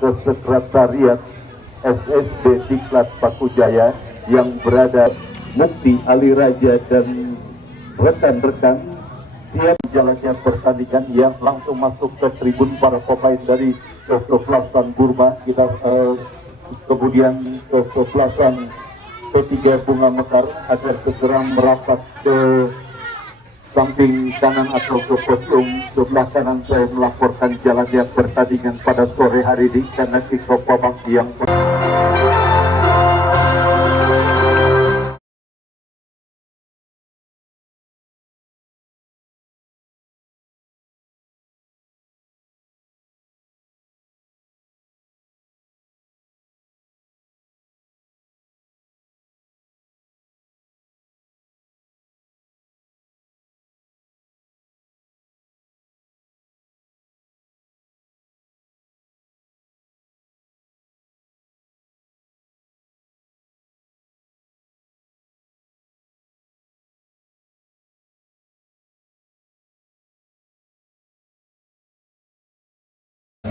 ke Sekretariat SSB Diklat Pakujaya yang berada Mukti Ali Raja dan rekan-rekan siap jalannya pertandingan yang langsung masuk ke tribun para pemain dari kesebelasan Burma. Kita kemudian kesebelasan P3 Bunga Mekar agar segera merapat ke samping kanan atau ke podium. Sebelah kanan saya melaporkan jalannya pertandingan pada sore hari ini karena kick-off babak yang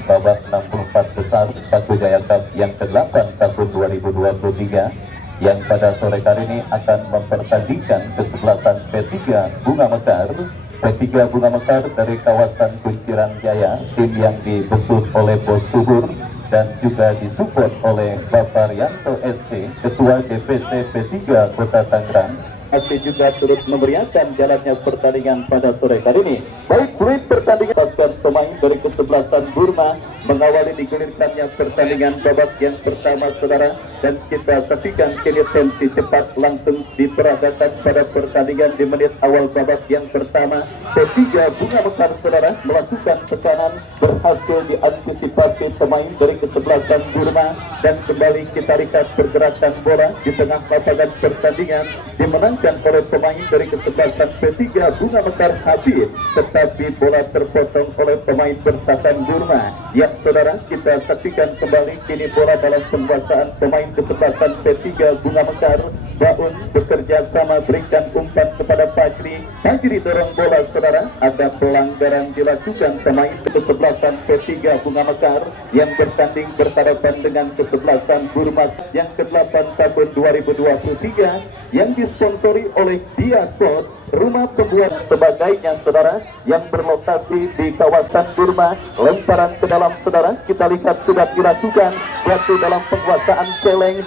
babak 64 besar Pakujaya Cup yang ke-8 tahun 2023 yang pada sore kali ini akan mempertandingkan kesebelasan P3 Bunga Mekar. P3 Bunga Mekar dari kawasan Kunciran Jaya, tim yang dibesut oleh Bos Subur dan juga disupport oleh Bapak Rianto SC, Ketua DPC P3 Kota Tangerang, masih juga turut memeriahkan jalannya pertandingan pada sore kali ini. Baik, fluid pertandingan pasukan pemain dari kesebelasan Burma mengawali digulirkannya pertandingan babak yang pertama, saudara, dan kita saksikan kini tensi cepat langsung diperagakan pada pertandingan di menit awal babak yang pertama. P3 Bunga Mekar, saudara, melakukan tekanan berhasil diantisipasi pemain dari kesebelasan Burma dan kembali kita lihat pergerakan bola di tengah lapangan pertandingan dimenangkan oleh pemain dari kesebelasan P3 Bunga Mekar Habib, tetapi bola terpotong oleh pemain bertahan Burma. Ya saudara, kita saksikan kembali kini bola dalam penguasaan pemain kesebelasan P3 Bunga Mekar. Baun bekerja sama berikan umpan kepada Fajri. Fajri dorong bola, saudara. Ada pelanggaran dilakukan pemain kesebelasan P3 Bunga Mekar yang bertanding berhadapan dengan kesebelasan Burma yang ke-8 tahun 2023 yang disponsori oleh Dia Sport, rumah pembuat sebagainya, saudara, yang berlokasi di kawasan Burma. Lemparan ke dalam, saudara, kita lihat sudah dilakukan, jatuh dalam penguasaan celeng.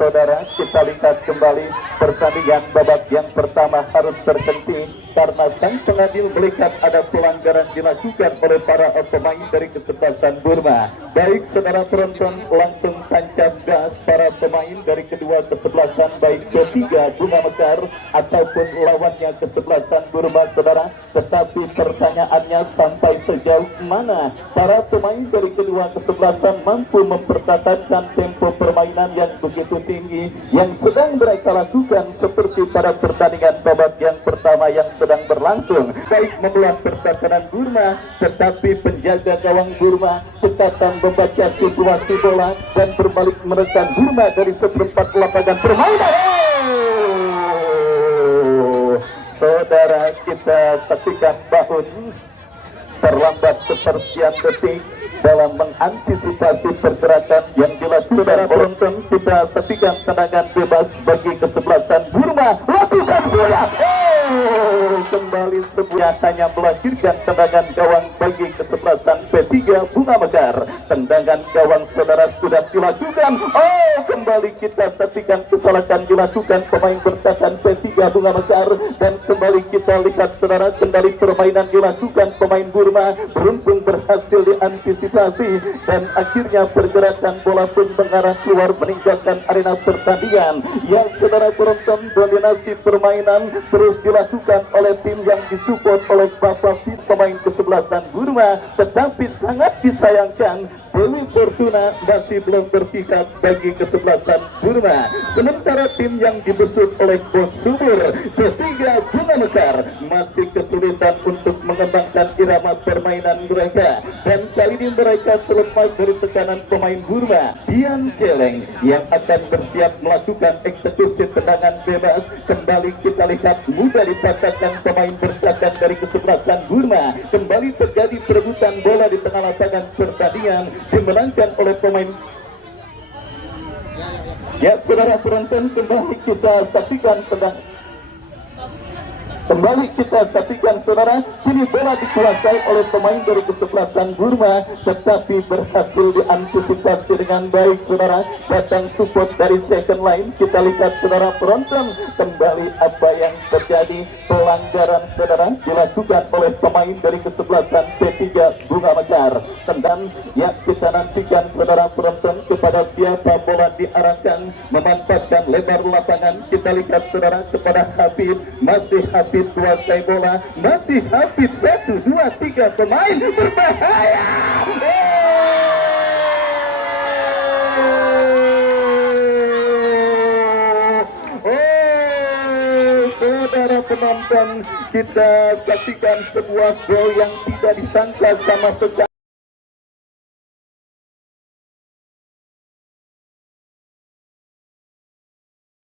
Saudara, kita lihat kembali pertandingan babak yang pertama harus terhenti karena sang pengadil melihat ada pelanggaran dilakukan oleh para pemain dari kesebelasan Burma. Baik, saudara penonton, langsung tancap gas para pemain dari kedua kesebelasan, baik P3 Bunga Mekar ataupun lawannya kesebelasan Burma, saudara. Tetapi pertanyaannya, sampai sejauh mana para pemain dari kedua kesebelasan mampu mempertahankan tempo permainan yang begitu tinggi yang sedang mereka lakukan seperti pada pertandingan babak yang pertama yang sedang berlangsung. Baik membelah pertahanan Burma, tetapi penjaga gawang Burma cekatan membaca situasi bola dan berbalik menekan Burma dari seperempat lapangan permainan. Saudara, kita saksikan Baun terlambat sepersekian detik dalam mengantisipasi pergerakan yang dilakukan. Saudara penonton, kita saksikan tendangan bebas bagi kesebelasan Burma. Lakukan bola. Kembali sebuah hanya melahirkan tendangan gawang bagi kesebelasan P3 Bunga Mekar. Tendangan gawang, saudara, sudah dilakukan. Kembali kita saksikan kesalahan dilakukan pemain bertahan P3 Bunga Mekar dan kembali kita lihat, saudara, kendali permainan dilakukan pemain Burma. Beruntung berhasil diantisipasi dan akhirnya pergerakan bola pun mengarah keluar meninggalkan arena pertandingan. Yang saudara penonton, dominasi permainan terus dilakukan oleh tim yang disupport oleh Bapak Fit pemain kesebelasan Burma, tetapi sangat disayangkan Dewi Fortuna masih belum berpihak bagi kesebelasan Burma. Sementara tim yang dibesut oleh Bos Subur, P3 Bunga Mekar masih kesulitan untuk mengembangkan irama permainan mereka, dan kali ini mereka terlepas dari tekanan pemain Burma. Dian Celeng yang akan bersiap melakukan eksekusi tendangan bebas. Kembali kita lihat mudah dipatahkan pemain bertahan dari kesebelasan Burma. Kembali terjadi perebutan bola di tengah lapangan pertandingan dimenangkan oleh pemain. Ya, saudara penonton, kembali kita saksikan saudara, kini bola dikuasai oleh pemain dari kesebelasan Burma, tetapi berhasil diantisipasi dengan baik saudara. Datang support dari second line. Kita lihat saudara penonton, kembali apa yang terjadi, pelanggaran saudara dilakukan oleh pemain dari kesebelasan P3 Bunga Mekar. Dan ya, kita nantikan saudara penonton kepada siapa bola diarahkan, memanfaatkan lebar lapangan. Kita lihat saudara kepada Habib, masih Habib kuasai bola, masih Habib, 1, 2, 3 pemain berbahaya. Saudara penonton, kita saksikan sebuah gol yang tidak disangka sama sekali.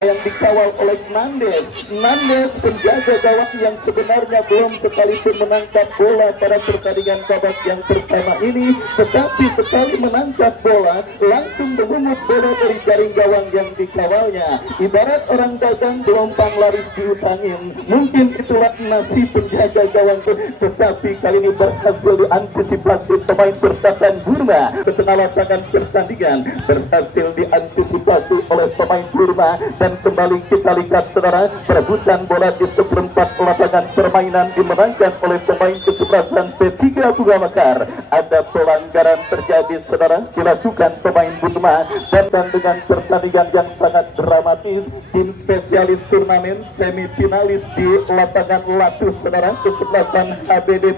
Yang dikawal oleh Nandes penjaga gawang yang sebenarnya belum sekalipun menangkap bola pada pertandingan babak yang pertama ini, tetapi sekali menangkap bola langsung memungut bola dari jaring gawang yang dikawalnya. Ibarat orang dagang gelombang laris diutangin, mungkin itulah nasib penjaga gawang, tetapi kali ini berhasil diantisipasi pemain bertahan Burma. Ke tengah lapangan pertandingan berhasil diantisipasi oleh pemain Burma. Dan kembali kita lihat saudara, perebutan bola di seperempat lapangan permainan dimenangkan oleh pemain kesebelasan P3 Bunga Mekar. Ada pelanggaran terjadi saudara, dilakukan pemain Burma, dan dengan pertandingan yang sangat dramatis, tim spesialis turnamen semifinalis di lapangan Latus saudara, kesebelasan HBD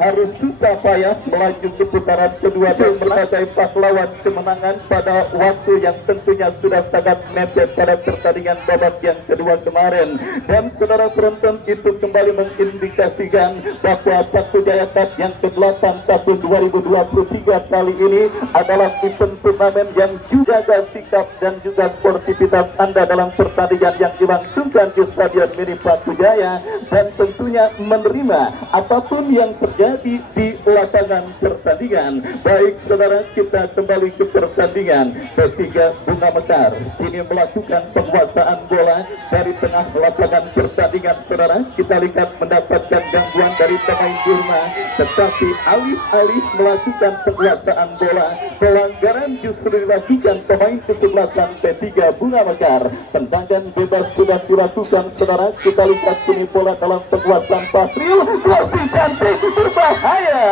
harus susah payah melaju ke putaran kedua dan meraih pahlawan kemenangan pada waktu yang tentunya sudah sangat mepet pada pertandingan babak yang kedua kemarin. Dan saudara penonton, itu kembali mengindikasikan bahwa Paku Jaya Cup yang ke-8 tahun 2023 kali ini adalah event turnamen yang juga jaga sikap dan juga sportivitas Anda dalam pertandingan yang dilangsungkan di Stadion Mini Paku Jaya, dan tentunya menerima apapun yang terjadi di lapangan pertandingan. Baik saudara, kita kembali ke pertandingan. P3 Bunga Mekar kini melakukan penguasaan bola dari tengah lapangan pertandingan saudara. Kita lihat mendapatkan gangguan dari pemain Burma, tetapi alih-alih melakukan penguasaan bola, pelanggaran justru dilakukan pemain kesebelasan P3 Bunga Mekar. Tendangan bebas sudah dilakukan saudara. Kita lihat kini bola dalam penguasaan Pasril, masih cantik, berbahaya,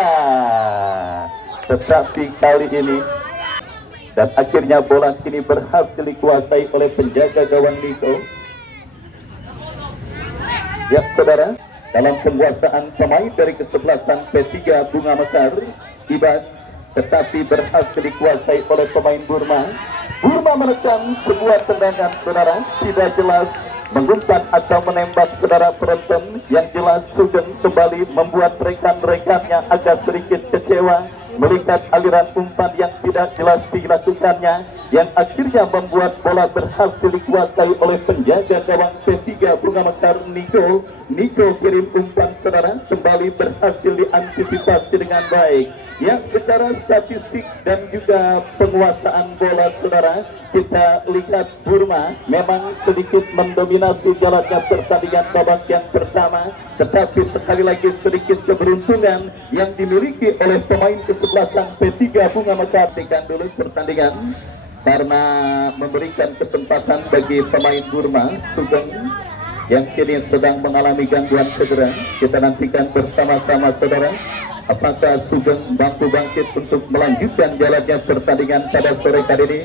tetapi kali ini dan akhirnya bola kini berhasil dikuasai oleh penjaga gawang Niko. Ya saudara, dalam penguasaan pemain dari kesebelasan P3 Bunga Mekar, Iban, tetapi berhasil dikuasai oleh pemain Burma. Burma menekan sebuah tendangan saudara, tidak jelas mengumpan atau menembak saudara penonton. Yang jelas Sugeng kembali membuat rekan-rekannya agak sedikit kecewa melihat aliran umpan yang tidak jelas dilakukannya, yang akhirnya membuat bola berhasil dikuasai oleh penjaga gawang P3 Bunga Mekar Niko. Niko kirim umpan saudara, kembali berhasil diantisipasi dengan baik. Ya, secara statistik dan juga penguasaan bola saudara, kita lihat Burma memang sedikit mendominasi jalannya pertandingan babak yang pertama, tetapi sekali lagi sedikit keberuntungan yang dimiliki oleh pemain kesebelasan P3 Bunga Mekar. Hentikan dulu pertandingan karena memberikan kesempatan bagi pemain Burma, Sugeng, yang kini sedang mengalami gangguan cedera. Kita nantikan bersama-sama saudara, apakah Sugeng mampu bangkit untuk melanjutkan jalannya pertandingan pada sore kali ini.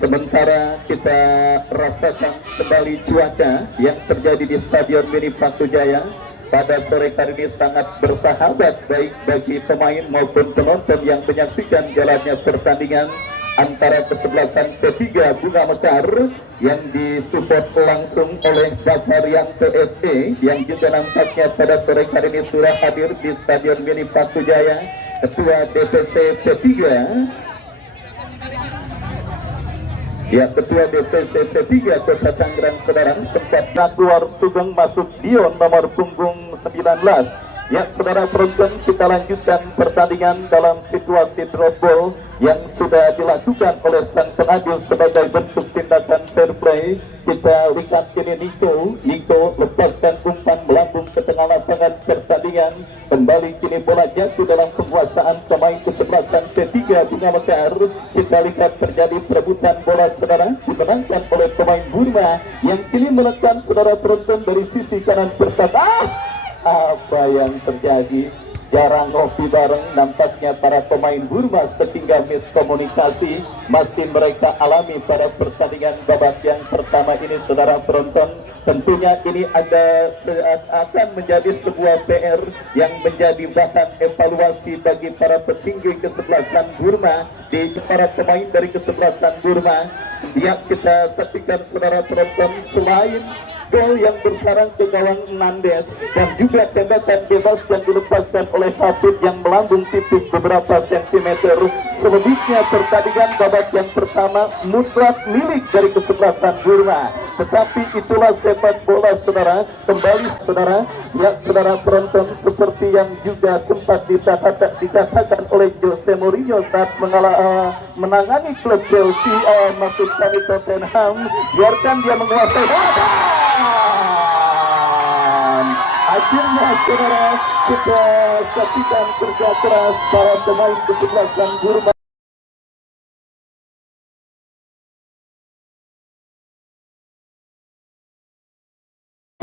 Sementara kita rasakan kembali cuaca yang terjadi di Stadion Mini Paku Jaya pada sore kali ini sangat bersahabat baik bagi pemain maupun penonton yang menyaksikan jalannya pertandingan. antara kesebelasan P3 Bunga Mekar yang disupport langsung oleh Bapak Rianto SE, yang juga nampaknya pada sore hari ini sudah hadir di Stadion Mini Pakujaya, Ketua DPC P3. Ya, Ketua DPC P3 Kota Tangerang Saudara sempat keluar Sugeng masuk Dion nomor punggung 19. Ya, saudara penonton, kita lanjutkan pertandingan dalam situasi drop ball yang sudah dilakukan oleh sang pengadil sebagai bentuk tindakan fair play. Kita lihat kini Niko lepaskan umpan melambung ke tengah lapangan pertandingan. Kembali kini bola jatuh dalam penguasaan pemain kesebelasan P3 Bunga Mekar. Kita lihat terjadi perebutan bola saudara, dimenangkan oleh pemain Burma yang kini menekan saudara penonton dari sisi kanan pertandingan. Apa yang terjadi? Jarang ngopi bareng, nampaknya para pemain Burma setinggal miskomunikasi masih mereka alami pada pertandingan babak yang pertama ini saudara penonton. Tentunya ini akan menjadi sebuah PR yang menjadi bahan evaluasi bagi para petinggi kesebelasan Burma, di para pemain dari kesebelasan Burma. Yang kita saksikan saudara penonton, selain gol yang bersarang ke gawang Nandes dan juga tembakan bebas yang dilepaskan oleh Hafid yang melambung tipis beberapa sentimeter, selebihnya pertandingan babak yang pertama mutlak milik dari kesebelasan Burma. Tetapi itulah sepak bola saudara. Kembali saudara, ya saudara penonton, seperti yang juga sempat dikatakan oleh Jose Mourinho saat menangani klub Chelsea, maksud kami Tottenham, biarkan dia menguasai bola. Akhirnya saudara, kita saksikan kerja keras para pemain kesebelasan Burma.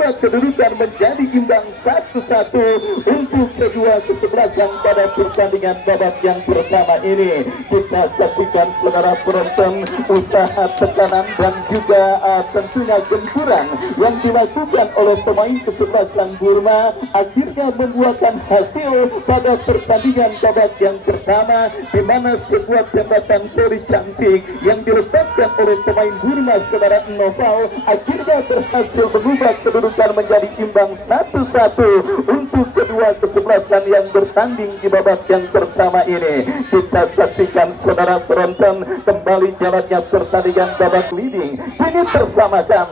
Kedudukan menjadi imbang 1-1 untuk kedua kesebelasan pada pertandingan babak yang pertama ini. Kita saksikan saudara penonton usaha tekanan dan juga tentunya gempuran yang dilakukan oleh pemain kesebelasan Burma akhirnya membuahkan hasil pada pertandingan babak yang pertama, di mana sebuah tembakan volley cantik yang dilepaskan oleh pemain Burma saudara Noval akhirnya berhasil mengubah kedudukan menjadi imbang 1-1 untuk kedua kesebelasan yang bertanding di babak yang pertama ini. Kita saksikan saudara penonton kembali jalannya pertandingan babak leading. Ini tersamakan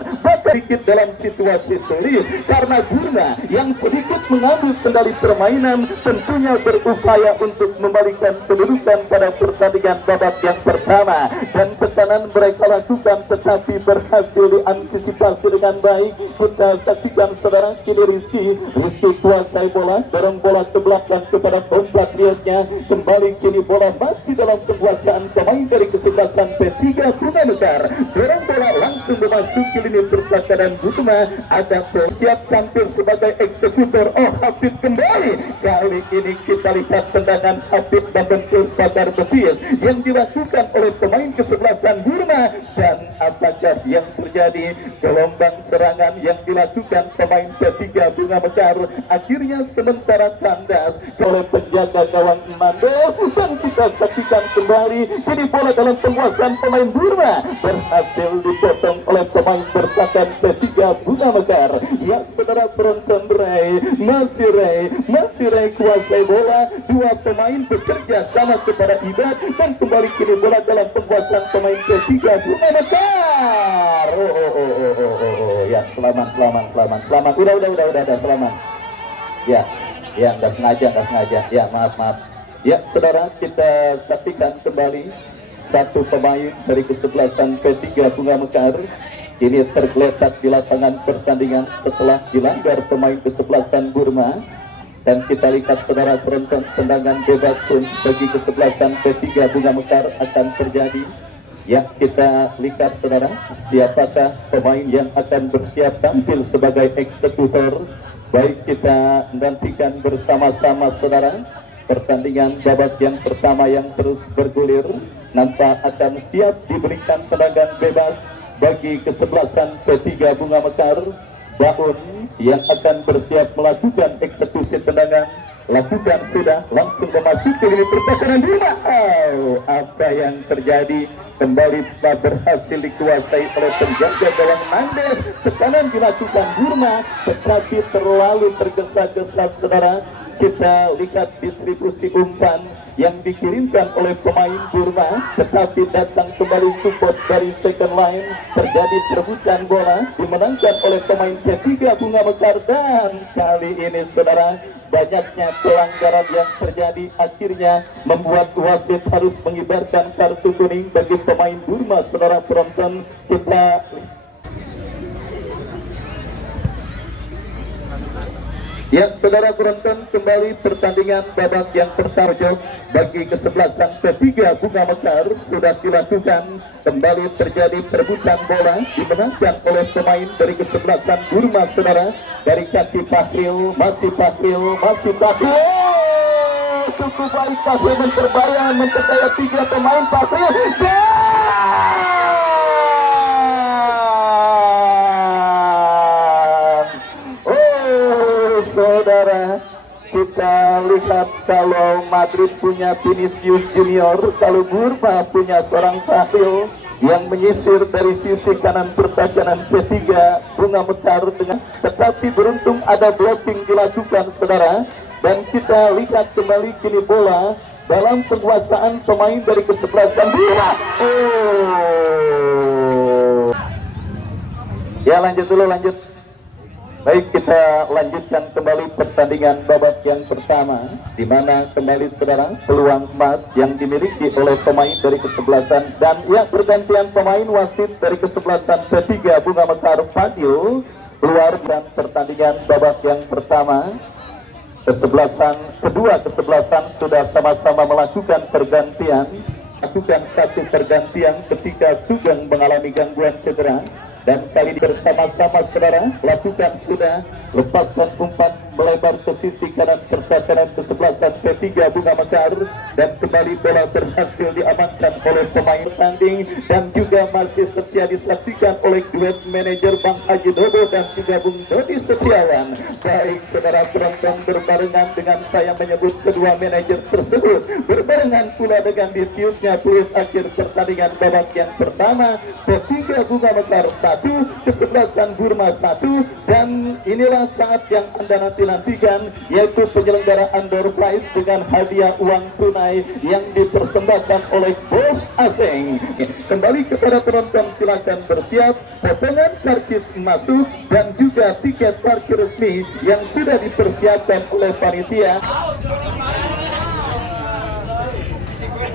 sedikit dalam situasi sulit karena Burma yang sedikit mengambil kendali permainan tentunya berupaya untuk membalikan kedudukan pada pertandingan babak yang pertama, dan tekanan mereka lakukan tetapi berhasil diantisipasi dengan baik. Kita saksikan saudara kini Rizky kuasai bola, dorong bola ke belakang kepada compatriotnya. Kembali kini bola masih dalam kekuasaan pemain dari kesebelasan P3 Bunga Mekar. Dorong bola langsung memasuki lini pertahanan Burma. Ada siap tampil sebagai eksekutor. Oh, Hafid kembali. Kali ini kita lihat tendangan Hafid membentuk pagar betis yang dilakukan oleh pemain kesebelasan Burma. Dan apakah yang terjadi? Gelombang serangan yang dilakukan pemain P3 Bunga Mekar akhirnya sementara kandas oleh penjaga gawang Mandes, dan kita saksikan kembali kini bola dalam penguasaan pemain Burma berhasil dipotong oleh pemain bertahan P3 Bunga Mekar. Ya saudara penonton, masih Ray kuasai bola, dua pemain bekerja sama kepada Ibad, dan kembali kini bola dalam penguasaan pemain P3 Bunga Mekar. Ya, selamat, udah, selamat. Ya, nggak sengaja. Ya, maaf. Ya, saudara, kita saksikan kembali satu pemain dari kesebelasan P3 Bunga Mekar ini tergeletak di lapangan pertandingan setelah dilanggar pemain kesebelasan Burma. Dan kita lihat saudara penonton, tendangan bebas pun bagi kesebelasan P3 Bunga Mekar akan terjadi. Ya, kita lihat saudara, siapakah pemain yang akan bersiap tampil sebagai eksekutor. Baik, kita nantikan bersama-sama saudara. Pertandingan babak yang pertama yang terus bergulir nampak akan siap diberikan tendangan bebas bagi kesebelasan P3 Bunga Mekar. Baun yang akan bersiap melakukan eksekusi tendangan lakukan sudah langsung memasuki lini pertahanan Burma. Apa yang terjadi? Kembali berhasil dikuasai oleh penjaga gawang Nandes. Tekanan dilakukan Burma, tetapi terlalu tergesa-gesa, saudara. Kita lihat distribusi umpan yang dikirimkan oleh pemain Burma, tetapi datang kembali support dari second line. Terjadi perebutan bola, dimenangkan oleh pemain ketiga Bunga Mekar. Dan kali ini, saudara, banyaknya pelanggaran yang terjadi akhirnya membuat wasit harus mengibarkan kartu kuning bagi pemain Burma. Saudara penonton, kita ya, saudara penonton, kembali pertandingan babak yang pertama bagi kesebelasan ketiga Bunga Mekar sudah dilakukan. Kembali terjadi perebutan bola, dimenangkan oleh pemain dari kesebelasan Burma, saudara. Dari kaki Pahril, masih Pahril. Cukup baik Pahril memperbayang, memperkaya tiga pemain Pahril. Saudara, kita lihat kalau Madrid punya Vinicius Junior, kalau Burma punya seorang Pahril yang menyisir dari sisi kanan pertahanan ketiga Bunga Mekar dengan, tetapi beruntung ada blocking dilakukan, saudara. Dan kita lihat kembali kini bola dalam penguasaan pemain dari kesebelasan Burma. Ya, lanjut dulu, lanjut. Baik, kita lanjutkan kembali pertandingan babak yang pertama, di mana kembali, saudara, peluang emas yang dimiliki oleh pemain dari kesebelasan, dan ya, pergantian pemain wasit dari kesebelasan ketiga Bunga Mekar Fadil keluar dan pertandingan babak yang pertama. Kedua kesebelasan sudah sama-sama melakukan pergantian, satu pergantian ketika Sugeng mengalami gangguan cedera. Dan kali ini bersama-sama, saudara, lakukan sudah lepaskan umpan melebar ke sisi kanan pertahanan kesebelasan P3 Bunga Mekar, dan kembali bola berhasil diamankan oleh pemain tanding dan juga masih setia disaksikan oleh duet manajer Bang Haji Dodo dan juga Bung Dodi Setiawan. Baik, saudara penonton, berbarengan dengan saya menyebut kedua manajer tersebut, berbarengan pula dengan ditiupnya peluit akhir pertandingan babak yang pertama, P3 Bunga Mekar 1, kesebelasan Burma 1. Dan inilah saat yang Anda nantikan, yaitu penyelenggaraan door prize dengan hadiah uang tunai yang dipersembahkan oleh Bos Aseng. Kembali kepada penonton, silakan bersiap, potongan karcis masuk dan juga tiket parkir resmi yang sudah dipersiapkan oleh panitia.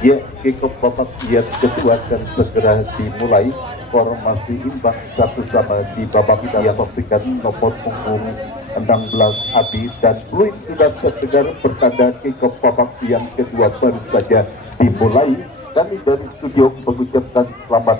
Ya, kick-off babak yang kedua akan segera dimulai. Formasi imbang 1-1 di babak yang memberikan nomor punggung 16 Abi, dan fluid sudah terdengar pertanda kick-off babak yang kedua baru saja dimulai. Kami dari studio mengucapkan selamat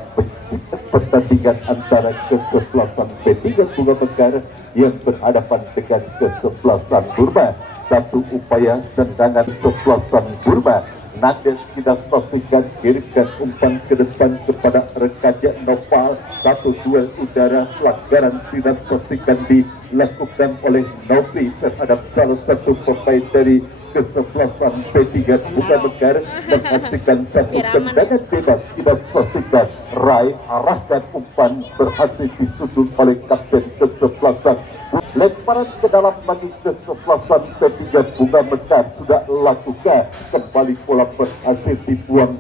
pertandingan antara kesebelasan P3 Bunga Mekar yang berhadapan dengan kesebelasan Burma. Satu upaya tendangan kesebelasan Burma, Nandes kita pastikan kirimkan umpan ke depan kepada rekannya Noval. Satu duel udara pelanggaran tidak pastikan dilakukan oleh Novi terhadap salah satu pemain dari kesebelasan P3 Bunga Mekar, menghasilkan satu tendangan bebas. Tidak pastikan Rai arahkan umpan berhasil disudut oleh kapten kesebelasan. Lemparan ke dalam bagi kesebelasan P3 Bunga Mekar sudah lakukan, kembali bola berhasil dibuang,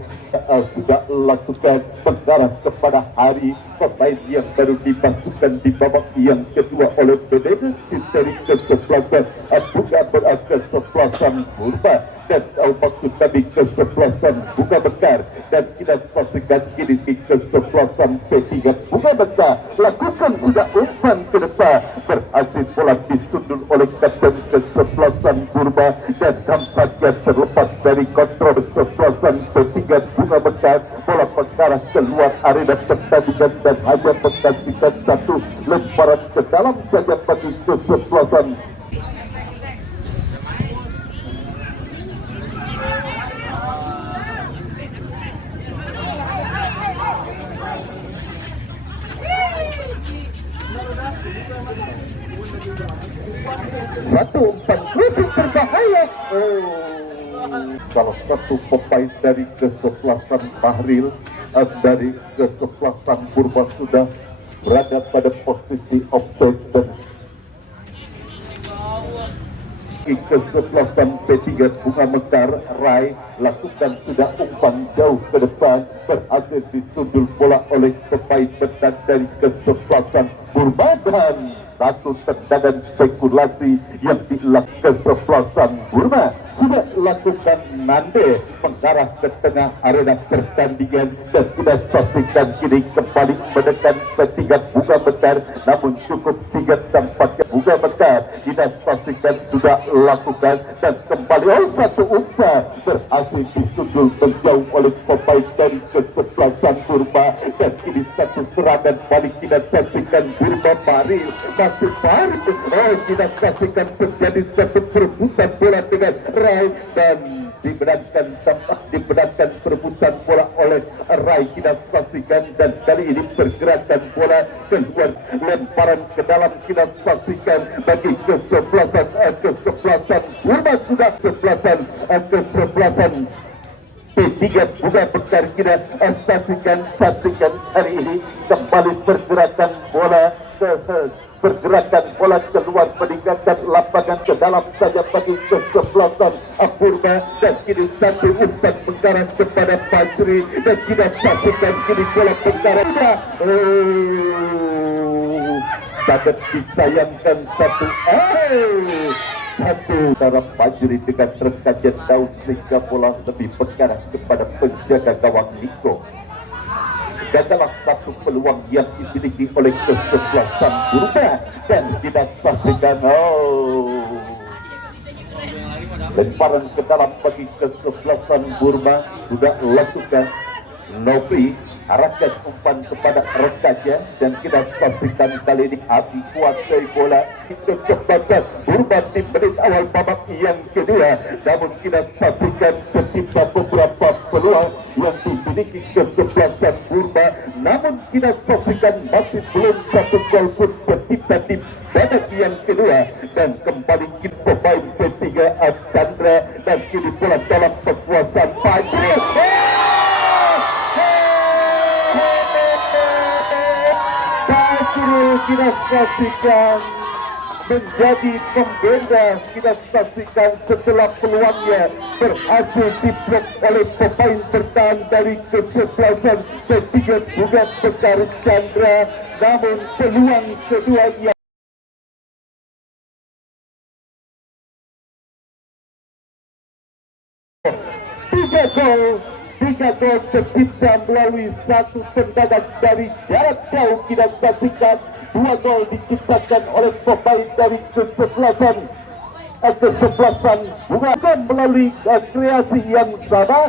sudah lakukan mengarah kepada Hari, pemain yang baru dimasukkan di babak yang kedua oleh PDS dari kesebelasan Bunga kesebelasan Burma. Dan maksud kami kesebelasan Bunga Mekar, dan kita pastikan kini si kesebelasan P3 Bunga Mekar lakukan sudah umpan ke depan, berhasil bola disundul oleh kapten kesebelasan Burma, dan tampaknya terlepas dari kontrol kesebelasan P3 Bunga Mekar. Bola mengarah keluar arena pertandingan dan hanya menggantikan satu lemparan ke dalam saja bagi kesebelasan. Satu umpan khusus berbahaya. Salah satu pemain dari kesebelasan Bahril, dari kesebelasan Purba sudah berada pada posisi offside dan kesebelasan P3 Bunga Mekar Rai lakukan sudah umpan jauh ke depan, berhasil disundul bola oleh pemain bertahan dari kesebelasan Purba dan satu tendangan spekulasi yang dilakukan kesebelasan Purba sudah lakukan Nande mengarah ke tengah arena pertandingan dan kita saksikan kini kembali menekan P3 Bunga Mekar, namun cukup sigap tampaknya Bunga Mekar kita saksikan sudah lakukan dan kembali satu umpan berhasil disundul menjauh oleh pemain dari kesebelasan Purba dan kini satu serangan balik kita saksikan Purba Bahril masih Bahril kita saksikan terjadi satu perebutan bola dengan Rai dan dibenarkan perebutan bola oleh Rai kita saksikan dan kali ini pergerakan bola keluar lemparan ke dalam kita saksikan bagi kesebelasan Purba sudah kesebelasan P3 Bunga Mekar kita saksikan hari ini kembali pergerakan bola keluar meninggalkan lapangan ke dalam saja bagi kesebelasan Purba dan kini satu umpan mengarah kepada Fajri dan kita saksikan kini bola mengarah sangat disayangkan satu cara Fajri dengan rekannya Daud sehingga bola lebih mengarah kepada penjaga gawang Niko. Adalah satu peluang yang dimiliki oleh kesebelasan Purba dan kita saksikan lemparan ke dalam bagi kesebelasan Purba sudah lakukan Nopri arahkan umpan kepada rekannya dan kita saksikan kali ini Abi kuasai bola kesempatan Purba di menit awal babak yang kedua, namun kita saksikan tercipta beberapa peluang yang dimiliki kesebelasan Purba, namun kita saksikan masih belum satu gol pun tercipta di babak yang kedua dan kembali kita pemain P3 Chandra dan kini bola dalam kekuasaan Fajri. Kita saksikan menjadi pembeda, kita saksikan setelah peluangnya berhasil diblok oleh pemain bertahan dari kesebelasan P3 Bunga Mekar Chandra, namun peluang keduanya tiga gol tercipta melalui satu tendangan dari jarak jauh kita saksikan, dua gol diciptakan oleh pemain dari kesebelasan Bunga melalui kreasi yang sama,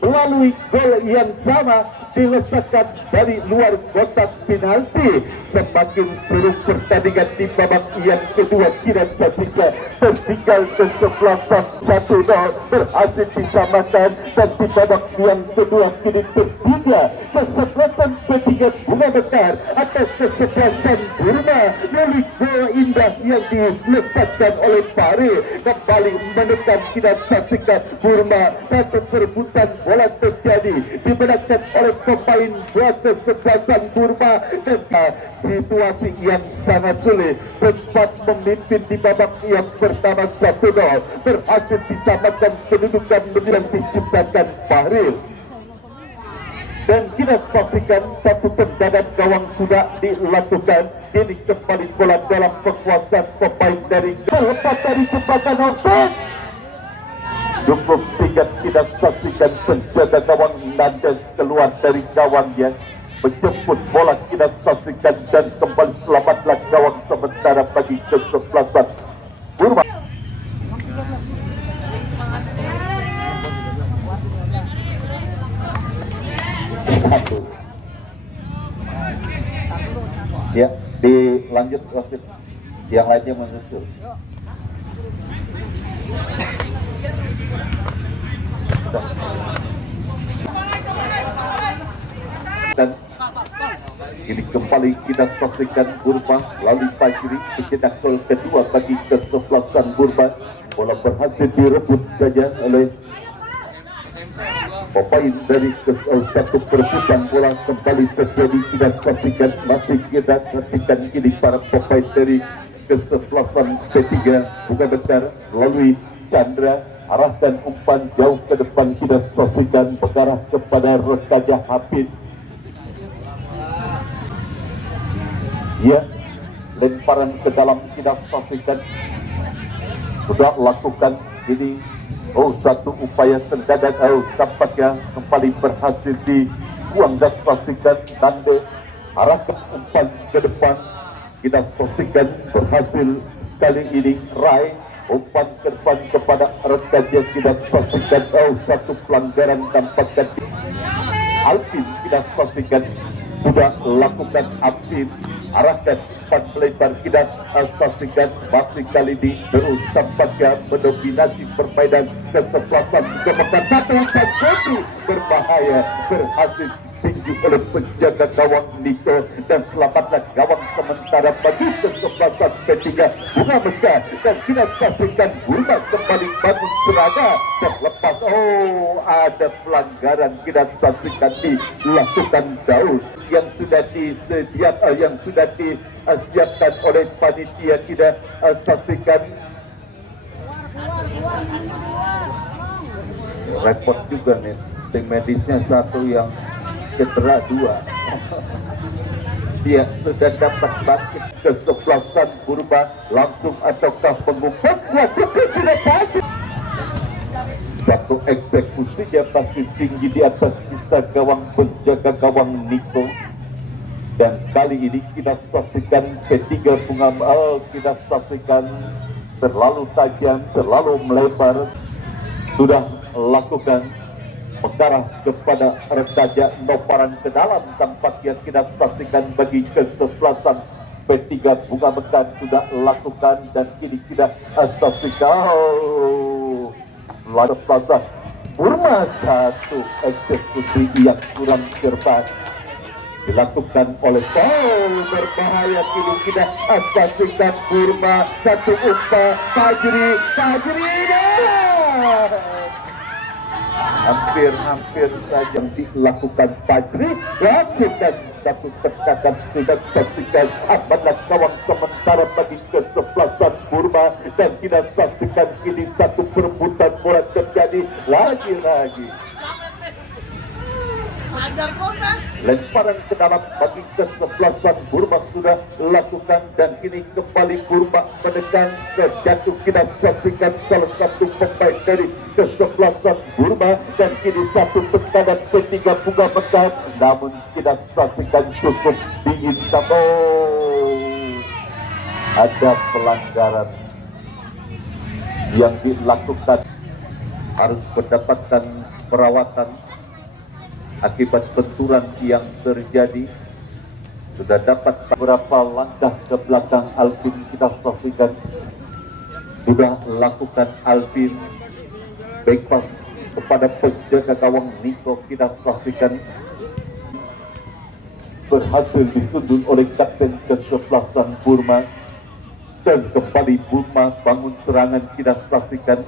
melalui gol yang sama diletakkan dari luar kotak penalti. Semakin seru pertandingan di babak yang kedua kita saksikan tertinggal kesebelasan 1-0 berhasil disamakan dan di babak yang kedua kini tertinggal kesebelasan P3 Bunga Mekar atas kesebelasan Purba melalui gol indah yang dilesatkan oleh Bahril kembali menekan kita saksikan Purba. Satu perebutan bola terjadi dimenangkan oleh pemain kesebelasan Purba dan situasi yang sangat sulit sempat memimpin di babak yang pertama 1-0 berhasil disamakan kedudukan yang diciptakan Bahril dan kita saksikan satu tendangan gawang sudah dilakukan. Ini kembali bola dalam kekuasaan pemain dari lepas dari jembatan offside. Cukup singkat kita saksikan penjaga gawang Nandes keluar dari gawangnya menjemput bola kita saksikan dan kembali selamatlah gawang sementara bagi kesebelasan Purba. Satu. Ya, dilanjut wasit. Yang lainnya menyusul. Dan Kini kembali kita saksikan Burma lalu Fajri mencetak gol kedua bagi kesebelasan Burma. Bola berhasil direbut saja oleh pemain dari satu perebutan bola kembali terjadi. Kita saksikan masih kita perhatikan kini para pemain dari kesebelasan P3 Bunga Mekar melalui Chandra arahkan umpan jauh ke depan. Kita saksikan mengarah kepada Rekaja Hafid. Ya, lemparan ke dalam kita saksikan sudah lakukan ini. Satu upaya terdadak tampaknya kembali berhasil dibuang dan saksikan Tande arahkan umpan ke depan. Kita saksikan berhasil kali ini Rai umpan ke depan kepada Rekaja. Kita saksikan satu pelanggaran tampaknya Alvin. Kita saksikan sudah lakukan Alvin arahkan umpan melebar. Kita saksikan masih kali ini terus tampaknya mendominasi permainan kesebelasan Kemekar. Satu umpan jadi berbahaya berhasil tinggi oleh penjaga gawang Niko dan selamatkan gawang sementara bagi kesebelasan P3 Bunga Mekar. Dan kita saksikan Burma kembali bangun serangan terlepas. Ada pelanggaran. Kita saksikan dilakukan Daud yang sudah disediakan, yang sudah disiapkan oleh panitia. Kita saksikan repot juga nih tim medisnya, satu yang cedera, dua dia sudah dapat bangkit. Kesebelasan Burma langsung ataukah mengumpat sudah pasti. Satu eksekusinya pasti tinggi di atas kita gawang penjaga gawang Niko. Dan kali ini kita saksikan P3 Bunga kita saksikan terlalu tajam, terlalu melebar. Sudah lakukan mengarah kepada Rekaja, noparan ke dalam tampaknya kita saksikan bagi kesebelasan P3 Bunga Mekar sudah lakukan. Dan kini kita saksikan kesebelasan Burma satu eksekusi yang kurang cermat dilakukan oleh berbahaya. Kini kita saksikan Burma satu umpan Fajri hampir saja dilakukan Fajri. Lakukan satu tekanan sudah saksikan amanah gawang sementara bagi kesebelasan Burma. Dan kita saksikan ini satu perebutan bola terjadi lagi-lagi. Lemparan ke dalam bagi kesebelasan Burma sudah lakukan. Dan kini kembali Burma menekan ke jatuh. Kita saksikan salah satu pemain dari kesebelasan Burma. Dan kini satu tekanan P3 Bunga Mekar. Namun kita saksikan cukup dingin. Ada pelanggaran yang dilakukan, harus mendapatkan perawatan akibat benturan yang terjadi. Sudah dapat beberapa langkah ke belakang Alvin. Kita saksikan sudah lakukan Alvin back pass kepada penjaga gawang Niko. Kita saksikan berhasil disundul oleh kapten kesebelasan Burma. Dan kembali Burma bangun serangan. Kita saksikan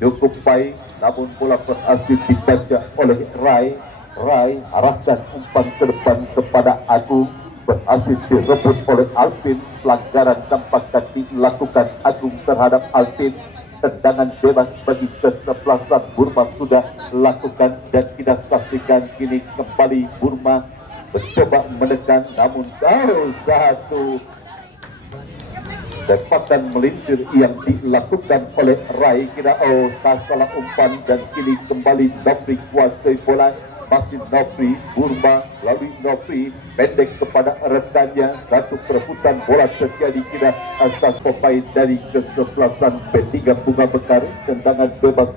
cukup baik, namun bola berhasil dibaca oleh Rai arahkan umpan ke depan kepada Agung. Berhasil direbut oleh Alvin. Pelanggaran tampaknya dilakukan Agung terhadap Alvin. Tendangan bebas bagi kesebelasan Burma sudah lakukan. Dan kita saksikan kini kembali Burma mencoba menekan, namun satu tembakan melintir yang dilakukan oleh Rai. Kira tak salah umpan. Dan kini kembali Nopri kuasai bola. Masih Nopri, Burma lalu Nopri pendek kepada rekannya. Satu perebutan bola terjadi. Kira asas pemain dari kesebelasan P3 Bunga Mekar. Tendangan bebas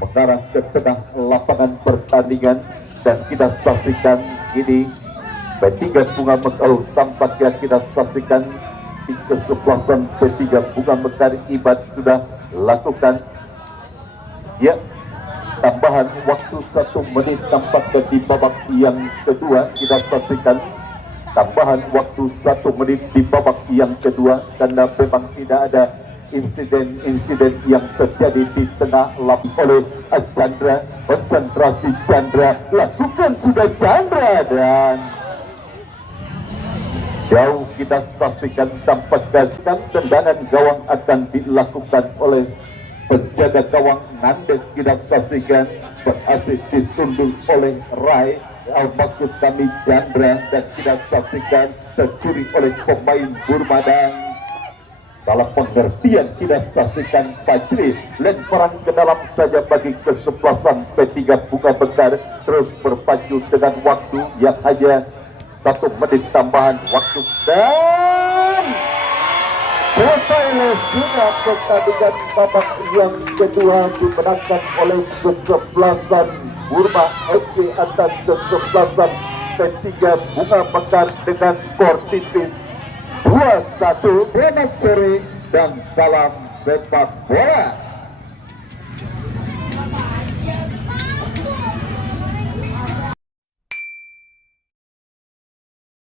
mengarah ke tengah lapangan pertandingan. Dan kita saksikan ini P3 Bunga Mekar. Tampaknya kita saksikan kesebelasan P3 Bunga Mekar Ibad sudah lakukan. Ya, tambahan waktu 1 menit tampaknya di babak yang kedua. Kita saksikan tambahan waktu 1 menit di babak yang kedua, karena memang tidak ada insiden-insiden yang terjadi di tengah lap oleh Chandra. Konsentrasi Chandra, lakukan sudah Chandra, dan jauh kita saksikan tampak gaskan tendangan gawang akan dilakukan oleh penjaga gawang Nandes. Kita saksikan berhasil disundul oleh Rai, maksud kami Chandra, dan kita saksikan tercuri oleh pemain Burma. Dan dalam pengertian kita saksikan Fajri lemparan ke dalam saja bagi kesebelasan P3 Bunga Mekar, terus berpacu dengan waktu yang hanya 1 menit tambahan waktu, dan selesai sudah pertandingan babak yang kedua dimenangkan oleh kesebelasan Burma FC atas kesebelasan P3 Bunga Mekar dengan skor tipis 2-1. Selamat sore dan salam sepak bola.